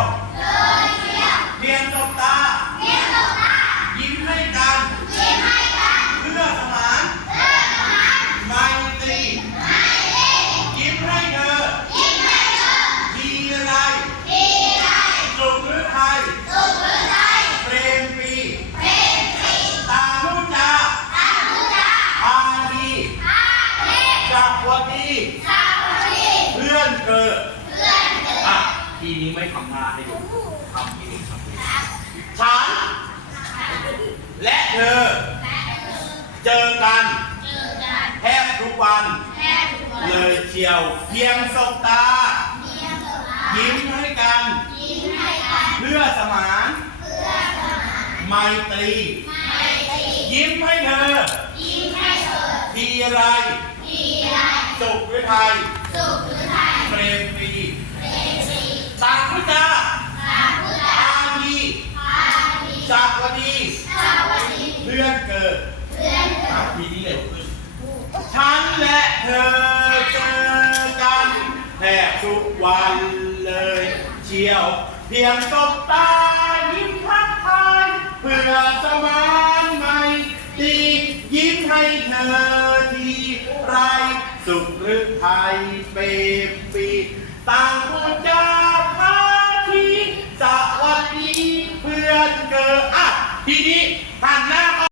วันเลยเที่ยวเพียงสบตายิ้มให้กัน เพื่อสมานไมตรียิ้มให้เธอ ดีอะไรสุขหรือไทยเปรมปรีตามุจาอาดีจักวดีเพื่อนเกิดอะ ทีนี้ไม่ทำหน้าให้ดูทำทีนี้ทำทีนี้ฉัน และเธอ เจอกัน แทบทุกวัน เลยเชียวเพียงสบตา ยิ้มให้กัน เพื่อสมานไมตรี ยิ้มให้เธอ ทีไร สุขหรือไทย เปรมปรี ตางพุจาอาดีจักวดีเพื่อนเกิดอะทีนี้เร็วขึ้นฉันและเธอเจอกันแทบทุกวันเลยเชียว เพียงสบตายิ้มทักทายเพื่อสมานไม่ตียิ้มให้เธอทีไรสุขหรือไทยเปปีต่าง นเกิดอะทีนี้หันหน้า